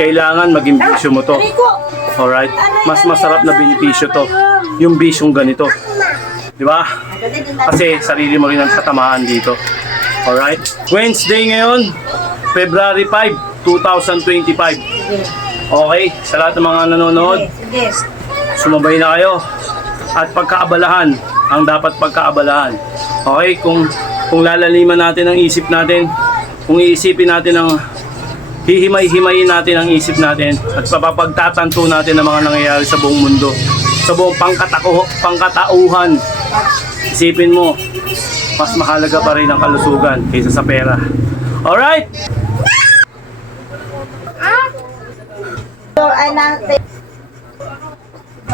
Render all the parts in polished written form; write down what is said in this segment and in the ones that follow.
kailangan maging bisyo mo to. Alright? Mas masarap na benepisyo to. Yung bisyong ganito. Di ba? Kasi sarili mo rin ang tatamaan dito. Alright? Wednesday ngayon, February 5, 2025. Okay? Sa lahat ng mga nanonood, sumabay na kayo. At pagkaabalahan, ang dapat pagkaabalahan. Okay? Kung lalaliman natin ang isip natin, kung iisipin natin ang hihimay-himayin natin ang isip natin at papapagtatanto natin ang mga nangyayari sa buong mundo, sa buong pangkatauhan, isipin mo, mas mahalaga pa rin ang kalusugan kaysa sa pera. Alright?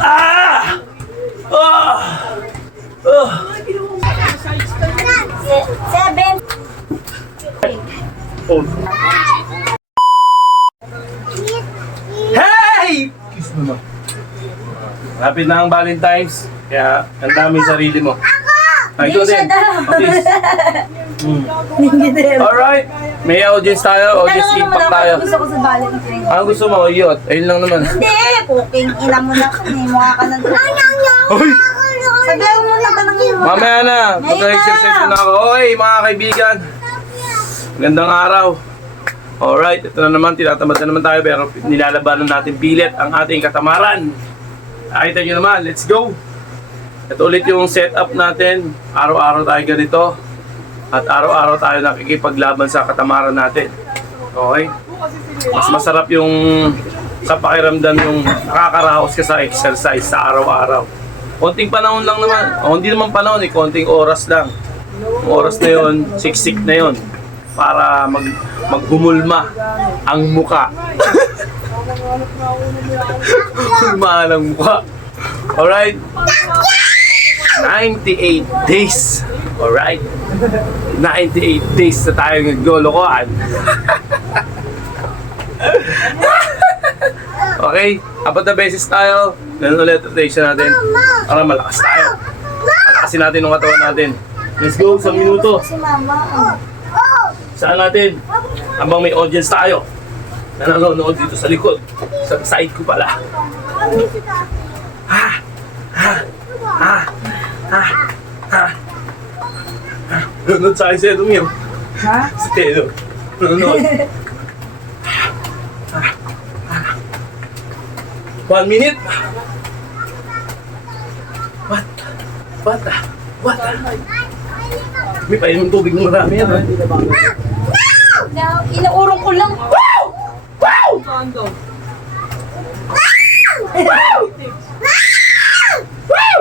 Ah! Oh! Oh! 7. Oh. Hey! Kiss mo na. Lapit na ang Valentine's, kaya ang dami sarili mo. Ay, ito din. Alright, may audience tayo, audience impact tayo. Gusto ko sa Valentine. Ang gusto mo, yot. Ayun lang naman. Hindi, puking ina mo na kami. Mukha ka ng... Hoy! Sabihan mo na ka ng ina. Mamaya na, mag-exercise na ako. Okay, mga kaibigan. Magandang araw. Alright, ito na naman, tinatamad na naman tayo, pero nilalabanan natin pilit ang ating katamaran. Nakita nyo naman, let's go! Ito ulit yung setup natin. Araw-araw tayo ganito. At araw-araw tayo nakikipaglaban sa katamaran natin. Okay? Mas masarap yung sa pakiramdam yung nakakaraos ka sa exercise sa araw-araw. Konting panahon lang naman. O, hindi naman panahon, konting oras lang. Yung oras na yun, siksik na yun. Para maghumulma ang muka. Hulmaan ang muka. Alright? 98 days. Alright? 98 days na tayo naglolokohan. Okay? 4 na beses tayo. Ganun ulit rotation natin. Para malakas tayo. Malakasin natin yung katawan natin. Let's go sa minuto. Si mama. Saan natin? Habang may audience tayo na nanonood dito sa likod. Sa side ko pala. Ha! Ha! Ha! Ha! Ha! Nanonood sa akin si Edong yun. Ha? Si Telo. Nanonood. 1 minute. What? What? What? May painom tubig ng marami yan. Inaurong ko lang. Wow! Wow! Wow! Wow!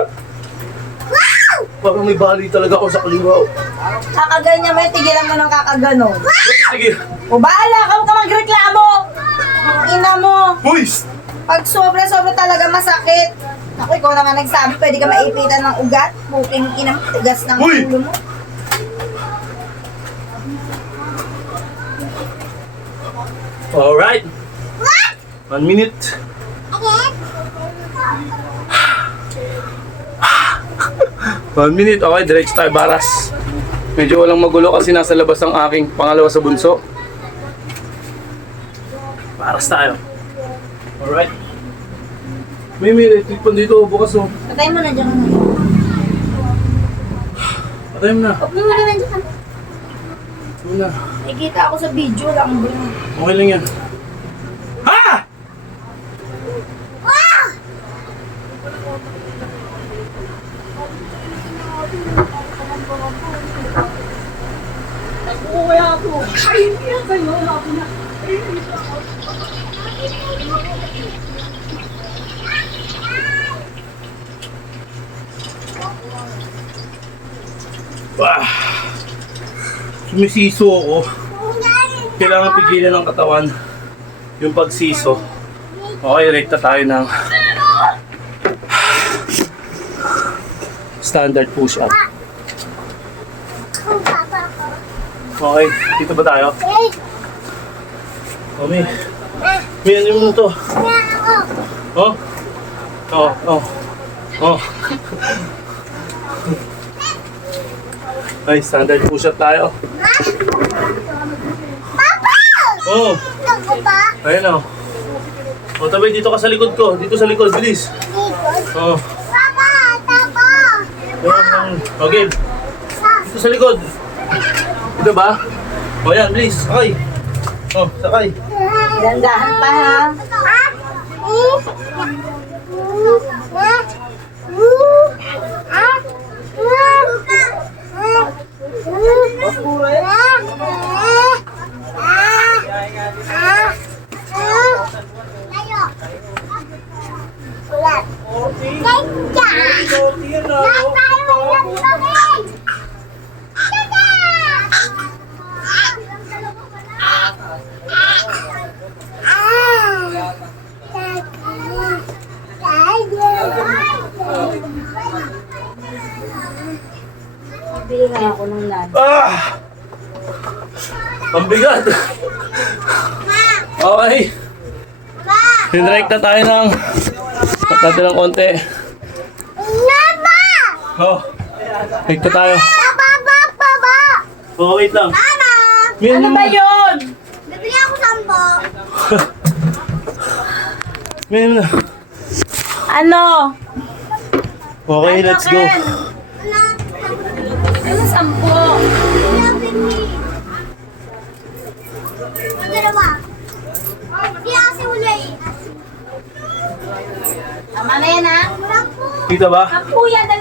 Parang may bali talaga ako sa kaliwa. Kakaganyan mo, tigilan mo ng kakagano. Sige. O bahala ka, huwag ka magreklamo. Ang ina mo. Boys! Pag sobra-sobra talaga masakit. Ako, ikaw na nga nagsabi, pwede ka maipitan ng ugat. Buking ina mo, tigas ng Uy! ulo mo. Alright. 1 minute. 1 minute. Okay, diretso tayo baras. Medyo walang magulo kasi nasa labas ang aking pangalawa sa bunso. Baras tayo. Alright. May electric pan dito. Bukas oh. Patay mo na dyan. Patay mo na. Huwag mo na dyan. Muna. Nakikita ako sa video lang. Okay lang yan. Ha! Wah! Sumisiso ako. Kailangan pigilan ng katawan yung pagsiso. Okay, rekta tayo ng standard push-up. Okay, dito ba tayo? Oh, may ano mo to? Oh? Oh, oh. Oh. Ay, standard push-up tayo. Papa! Oh. Naku ba? Ayun o. O, tabi, dito ka sa likod ko. Dito sa likod, bilis. O. Yan. Okay. Dito sa likod. Dito ba? O, yan, bilis. Sakay. O, sakay. Dandahan pa ha. Bili nga ako ng nan. Ah! Ang bigat. Okay. Tinrek na tayo ng patati ng konti. Oh. Hike na tayo. Oh, wait lang. Ano ba yun? Bibili ako sampo. Minum na. Ano? Okay, let's go. Ano 10? Dalawa. Di kasi ulay. Tama na yan ha? Kita ba? 10 yan, 2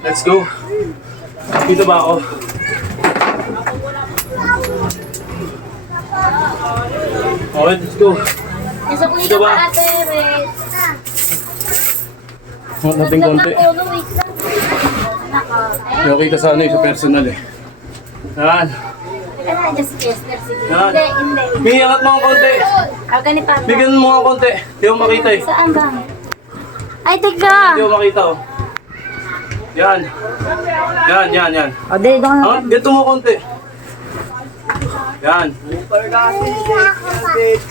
5. Let's go. Dito ba ako? Okay, let's go. Nasa kuya Ito ba? pa ate, wait. Huwag natin konti. Wait lang. Anak Okay ka sa ano eh, sa personal eh. Yan. Ano, just Kester, sige. Yan. Hindi. May angat mo ang konti. Ganit pa. Bigyan mo ang konti. Hindi mo makita eh. Saan ba? Ay, teka. Hindi mo makita oh. Yan. Yan. O, dito ka na. Dito mo konti. Yan.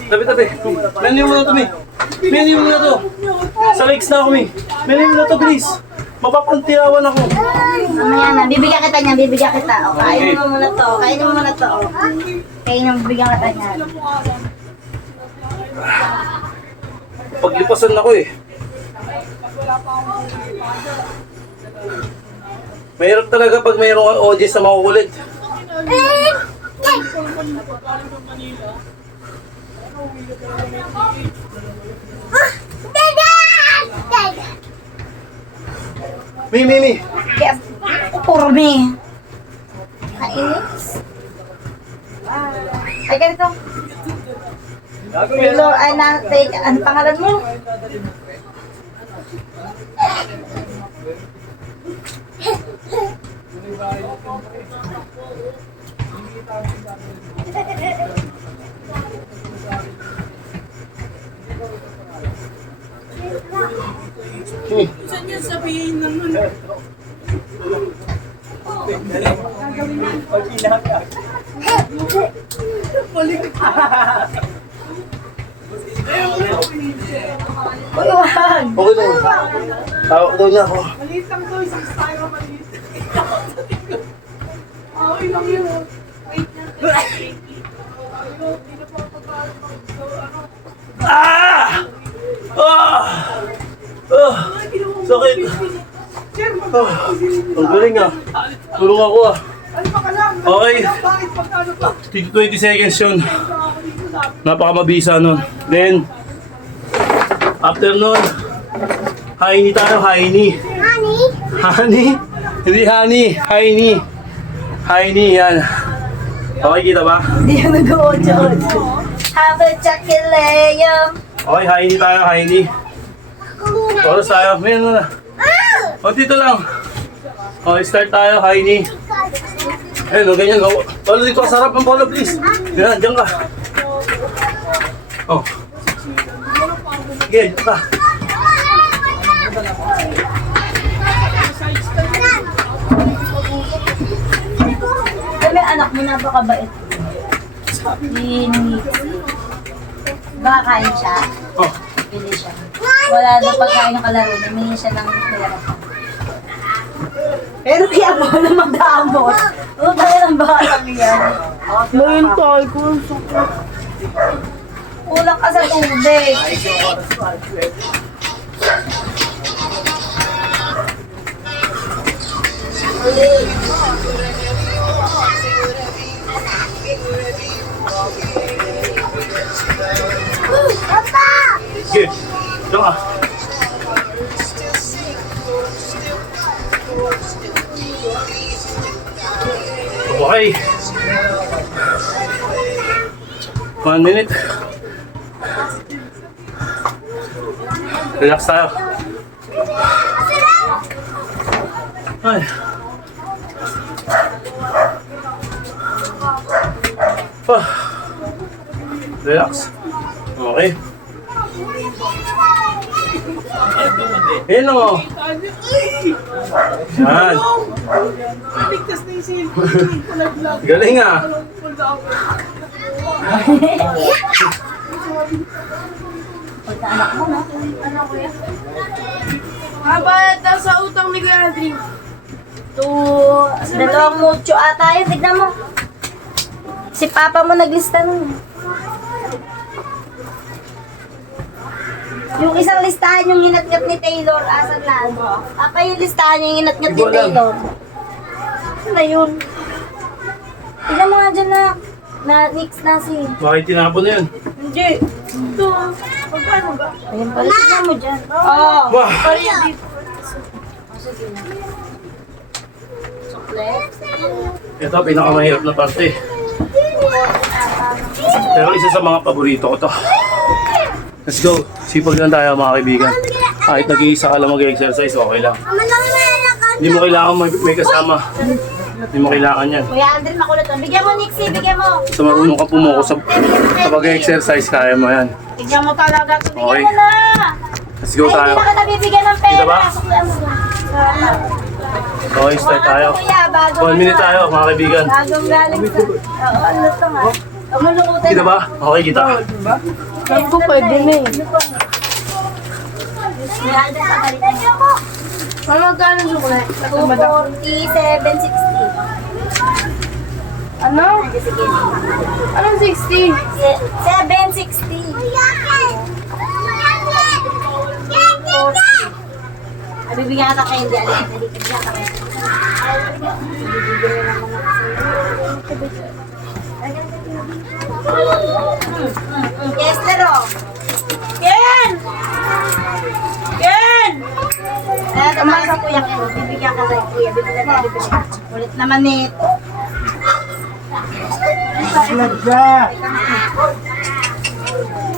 Tabi. Menu mo na to, Mi. Menu mo na to. Sa legs na ako, Mi. Menu mo na to, please. Mapapantiyawan ako. Mamaya na, bibigyan kita niya, O, kainin mo muna to. O. Kainin mo, bibigyan kita niya. Paglipasan ako eh. Mahirap talaga pag mayroong audience na makukulit. Mi. Kaya, puro me. Kainis. Ay, ganito. Hello, ano pangalan mo? Uy, wag. Okay lang. Tawag daw niya ako. Ah! Sakit. Ang galing ah. Tulong ako ah. Okay. 20 seconds yun. Napakamabisa nun. Then, after nun, haini tayo, haini. Honey? Hindi honey, haini. Haini, yan. Okay, kita ba? Hindi yung nag-o-ocho-ocho. Have a chocolate. Okay, haini tayo, haini. Oras tayo, may ano na. O, dito lang. Okay, start tayo, haini. Ayun, o, ganyan. Polo dito ka, sarap ng polo, please. Yan, dyan ka. Oh. Sige, dito ka. Sabi, anak mo napakabait. Baka kain siya. Oh. Pili siya. Wala na pagkain ng kalaro. Namingi siya ng pera. Pero kaya mo na madamot. Oo, tayo ng batang yan. Mahintay ko. Kulang ka sa tubig. Papa! Sige. Ito ka. Okay. 1 minute. Relax tayo. Ay. Ah. Relax. Okay. Yan o. Yan. Galing ah. Habang sa utang ni Kuya Aldrin. Dalawang mucho ata yun. Tignan mo. Si Papa mo naglista nun. Yung isang listahan yung inatngat ni Taylor, asan na? Papa yung listahan yung inatngat ni Hindi ko alam. Taylor. Ano na yun? Tignan mo nga dyan na mix na si... Bakit tinapon na yun? Hindi. Ito. Magkano ba? Ayun pala, tignan mo dyan. Oo. Wah! Pareha dito. Ito, pinakamahirap na parte. Pero isa sa mga paborito ko to. Let's go. Sipag lang tayo mga kaibigan. Kahit nag-iisa ka lang mag-exercise, okay lang. Mama lang na yan. Hindi mo kailangan may kasama. Hindi mo kailangan yan. Kuya Andre, makulit to. Bigyan mo, Nixie, bigyan mo. Basta marunong ka pumuko sa pag-exercise, kaya mo yan. Bigyan mo talaga. Bigyan Okay. mo na. Let's go Ay, tayo. hindi na ka nabibigyan ng pera. Kita ba? Suklan mo dun. Okay, start tayo. Kuya, bago 1 minute tayo mga kaibigan. Bagong galing sa... Oo, ano to nga? Umulukutan Kita ba? Okay, kita. Sabi ko pwede na eh. Kuya Andre, pagalitan niyo. Mama, magkano sukle? 240, 760. Ano? Sige, Anong 60? 760. Bibigyan ka kayo hindi alin. Bibigyan ka kayo. Yes, Lero. Ken! Ken! Tama sa kuya Ken. Bibigyan ka kayo kuya. Bibigyan ka kayo. Ulit naman nito.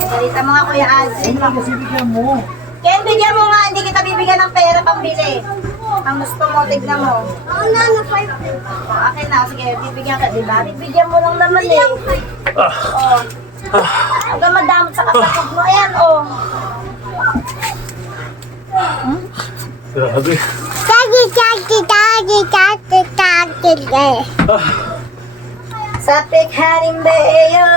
Galita mga kuya Aldrin. Ken, bigyan mo nga. Hindi kita bibigyan ng pera pambili. Ang gusto mo, tignan mo. Akin na, sige, bibigyan ka, diba? Bibigyan mo lang naman eh. Ah, Oh. Huwag ka madamot sa kapatid mo. Ayan, oh. grabe. Ah, Sa pikharing beyo.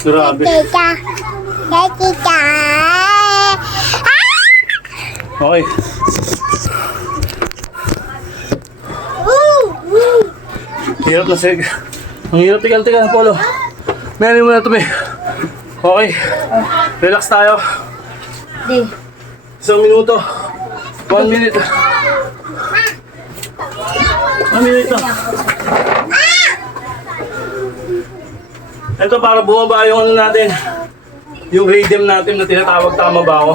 grabe. Okay. Hirap na sig. Ang hirap, tigal-tigal, Polo. Meron mo na ito, may. Okay. Relax tayo. Di. 1 minuto. 1 minute. 1 minute na. Ito para bumaba yung ano natin. Yung rhythm natin na tinatawag, tama ba ako?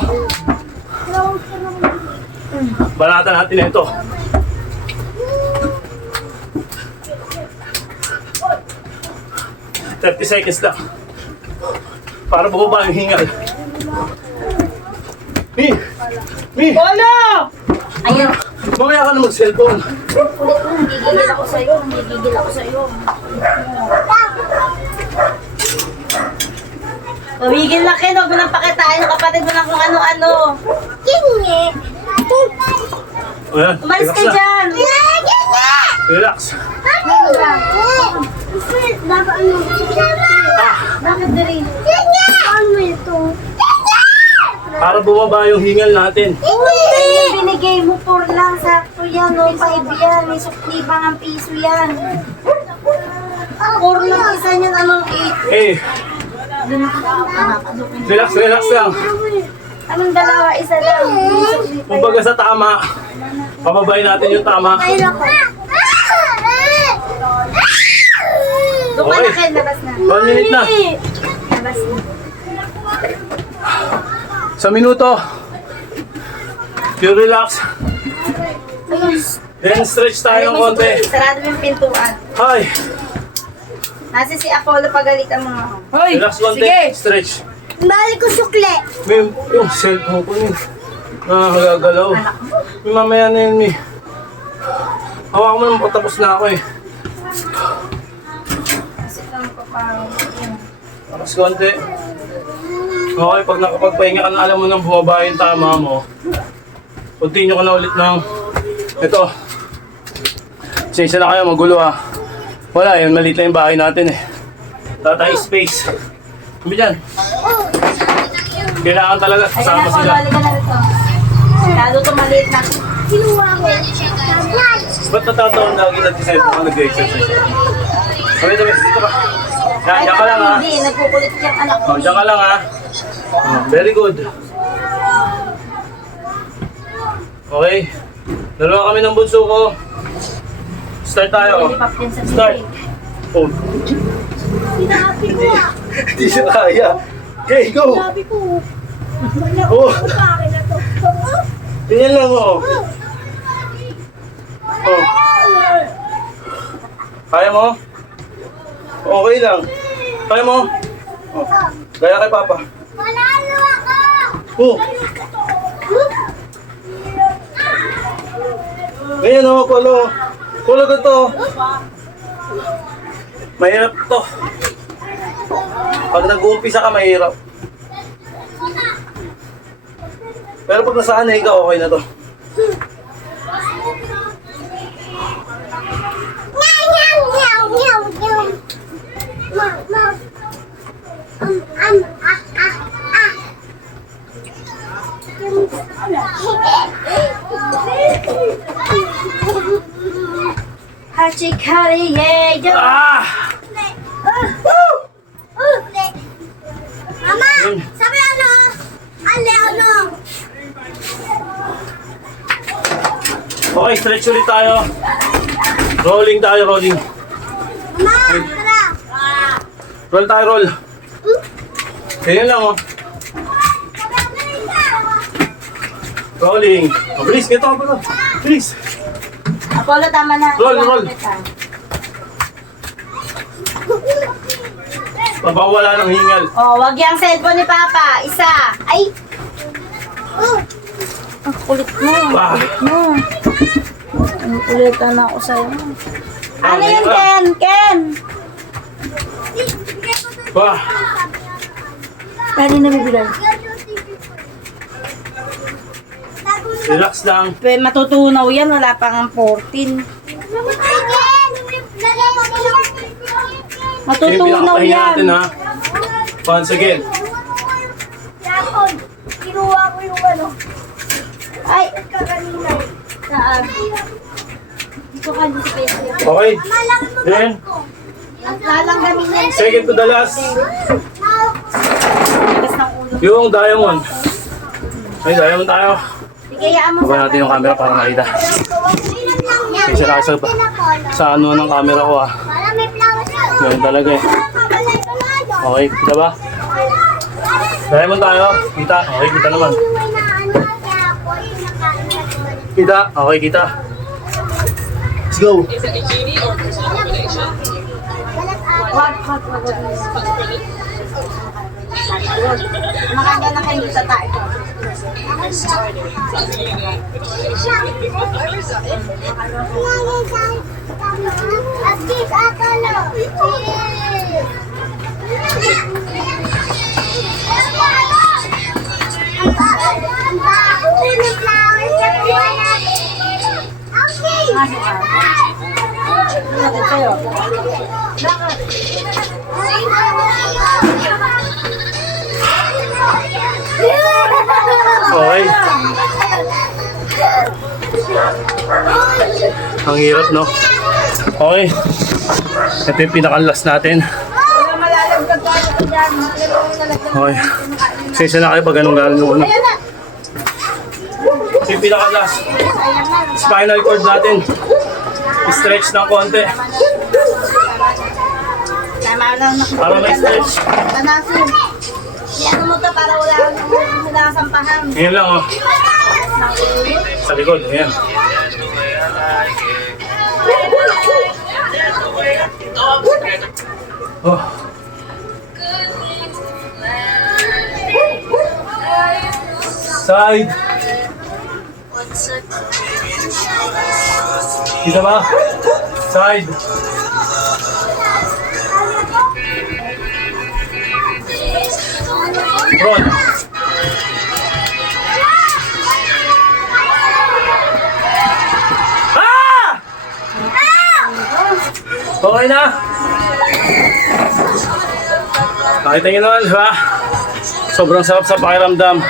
Balatan natin ito. $30 seconds lang. Para bumaba yung hingal. Mi! Wala! Ayun. Mamaya ka na mag-cellphone. Ulit mo, nagigigil ako sa'yo. Nagigigil ako sa'yo. Pumigil na Ken, huwag mo nang pakitain ng kapatid mo na kung ano-ano. Ayan, Umalis relax ka na. dyan. Relax. Bakit diri? Para bumaba yung hingal natin. Hindi! binigay mo 4 lang, sakto yan, no? 5 yan, may sukli bang ang piso yan. 4 lang isa niyan, anong 8? Eh, relax, relax lang. Anong dalawa, isa lang. May sukli pa Kumbaga sa tama, pababayin natin yung tama. Doon ka Okay. na, Ken, labas na. 1 minute na. Labas na. Sa minuto. You relax. Then stretch tayo ng konti. Sarado mo yung pintuan. Hi. Nasa si Apollo, pagalitan mo nga ako. Hoy, Relax konti. sige. Stretch. Balik ko sukle. May yung cellphone ko yun. Nakakagalaw. May mamaya na yun, may. Hawakan mo naman patapos na ako eh. Kasi lang ko parang yun. Tapos konti. Okay, pag nakapagpahinga ka na, alam mo nang bumaba yung tama mo. Continue ka na ulit ng ito. Sensya na kayo, magulo ha. Wala, yun, maliit lang yung bahay natin eh. Tatay space. Sabi dyan. Kailangan talaga, Ay, kasama anak ko, sila. balik ka na rito. Lalo to maliit na. Kinuha ko. Ba't natataon lagi natin sa ito kung nag-exercise? Sabi, dito ka. Yan, yan ka lang ha. Hindi, nagkukulit yung anak ko. Oh, diyan ka lang ha. Oh, very good. Okay. Dalawa kami ng bunso ko. Start tayo. Lilipap din sa Start. bibig. Oh. Sinabi ko ah. Hindi siya kaya. Okay, go. Sabi ko. Oh. Bakit na to? Ganyan lang oh. Oh. Kaya mo? Okay lang. Kaya mo? Oh. Gaya kay Papa. Manalo ako. Oh. Ganyan oh, Polo. Polo ka to. Mahirap to. Pag nag-uumpisa ka, mahirap. Pero pag nasanay ka, okay na to. Meow, meow, meow, meow, meow. Meow, meow. Ah. Hachikari, yeah, yeah. Ah! Mama, sabi ano? Ano? Okay, stretch ulit tayo. Rolling tayo, rolling. Mama, tara. Roll tayo, roll. Ganyan lang oh. Rolling. Oh, bilis, ganito ka pala. Bilis. Apollo, tama na. Roll, Iwan roll. kita. Mapawala ng hingal. Oh, wag yung cellphone ni Papa. Isa. Ay! Ang kulit mo. Ah. No. Ang kulitan na ako sa'yo. Ano Ah, yun, ah. Ken? Ken! Wah. Pwede na bibigay. Relax lang. Pwede matutunaw yan. Wala pang 14. Ito yung Matutunaw pinakapahinga yan. natin ha. Once again. Yapon, kinuha ko yung ano. Ay! Kakanina. Saan? Dito ka dito sa Okay. Then, Lalanggamin yan. second to the last. Tigas ng ulo. Yung diamond. Ay, diamond tayo. Bigayaan mo Baba natin yung camera para makita. Kasi na sa ano ng camera ko ah. Para may flowers ako. Ganun talaga eh. Okay, kita ba? Diamond tayo. Kita. Okay, kita naman. Kita. Okay, kita. Let's go. Makanya na kayo sa tayo. Bakit kayo? Okay. Ang hirap, no? Okay. Ito yung pinaka-last natin. Wala malalagdag ka na dyan. Okay. Sensya na kayo pag ganun gano'n yung ano. Ayan na. Ito yung pinaka-last. Spinal cord natin. Stretch ng konti. Tama lang. Para may stretch. Tanasin. Ano mo to para wala kang sampahan. Ngayon lang, oh. Sa likod, ayan. Oh. Side. Kita ba? Side. Front. Ah! Okay na? Nakita nyo naman, di ba? Sobrang sarap sa pakiramdam.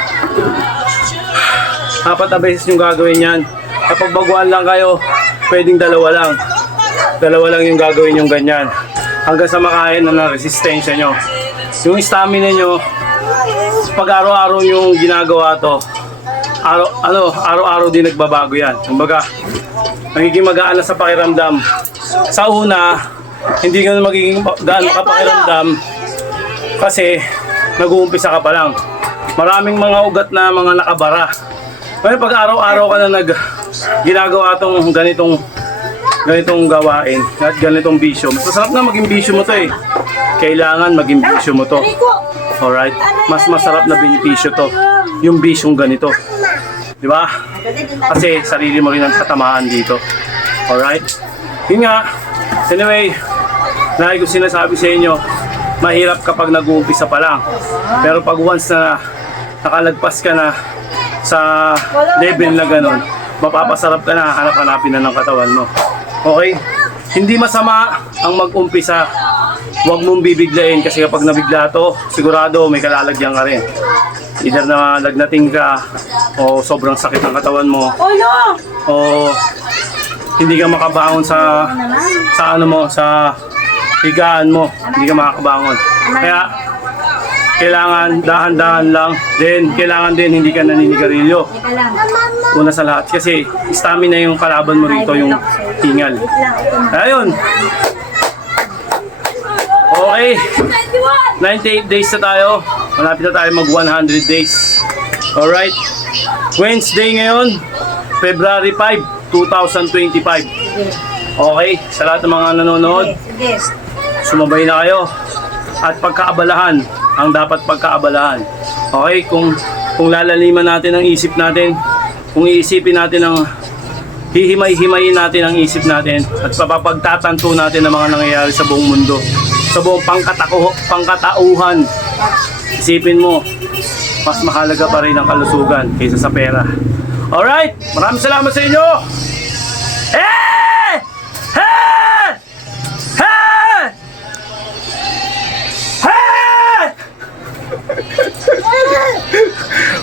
4 na beses yung gagawin yan. Kapag baguhan lang kayo, pwedeng 2 lang. 2 lang yung gagawin yung ganyan. Hanggang sa makain na resistensya nyo. Yung stamina nyo, pag araw-araw yung ginagawa to, araw-araw din nagbabago yan. Kumbaga, nagiging magaan na sa pakiramdam. Sa una, hindi ganun magiging gaano ka pakiramdam kasi nag-uumpisa ka pa lang. Maraming mga ugat na mga nakabara. Pero pag araw-araw ka na ginagawa tong ganitong gawain at ganitong bisyo, masarap na maging bisyo mo to eh. Kailangan maging bisyo mo to. Alright? Mas masarap na benepisyo to. Yung bisyong ganito. Di ba? Kasi sarili mo rin ang katamaan dito. Alright? Yun nga. Anyway, lagi ko sinasabi sa inyo, mahirap kapag nag-uumpisa pa lang. Pero pag once na nakalagpas ka na sa level na ganun, mapapasarap ka na, hanap-hanapin na ng katawan mo. Okay? Hindi masama ang mag-umpisa. Huwag mong bibiglain kasi kapag nabigla to, sigurado may kalalagyan ka rin. Either na lagnating ka o sobrang sakit ng katawan mo o hindi ka makabangon sa higaan mo, hindi ka makakabangon. Kaya kailangan dahan-dahan lang, then kailangan din hindi ka naninigarilyo. Una sa lahat kasi stamina yung kalaban mo rito, yung hingal. Ayun. Okay, 98 days na tayo. Malapit na tayo mag 100 days. Alright. Wednesday ngayon, February 5, 2025. Okay, sa lahat ng mga nanonood, sumabay na kayo. At pagkaabalahan, ang dapat pagkaabalahan. Okay, kung lalaliman natin ang isip natin, kung iisipin natin ang hihimay-himayin natin ang isip natin at papapagtatanto natin ang mga nangyayari sa buong mundo, sa buong pangkatauhan, isipin mo, mas mahalaga pa rin ang kalusugan kaysa sa pera. Alright, maraming salamat sa inyo. Hey! Hey! Hey! Hey!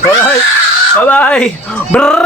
Alright, bye-bye. Brrr!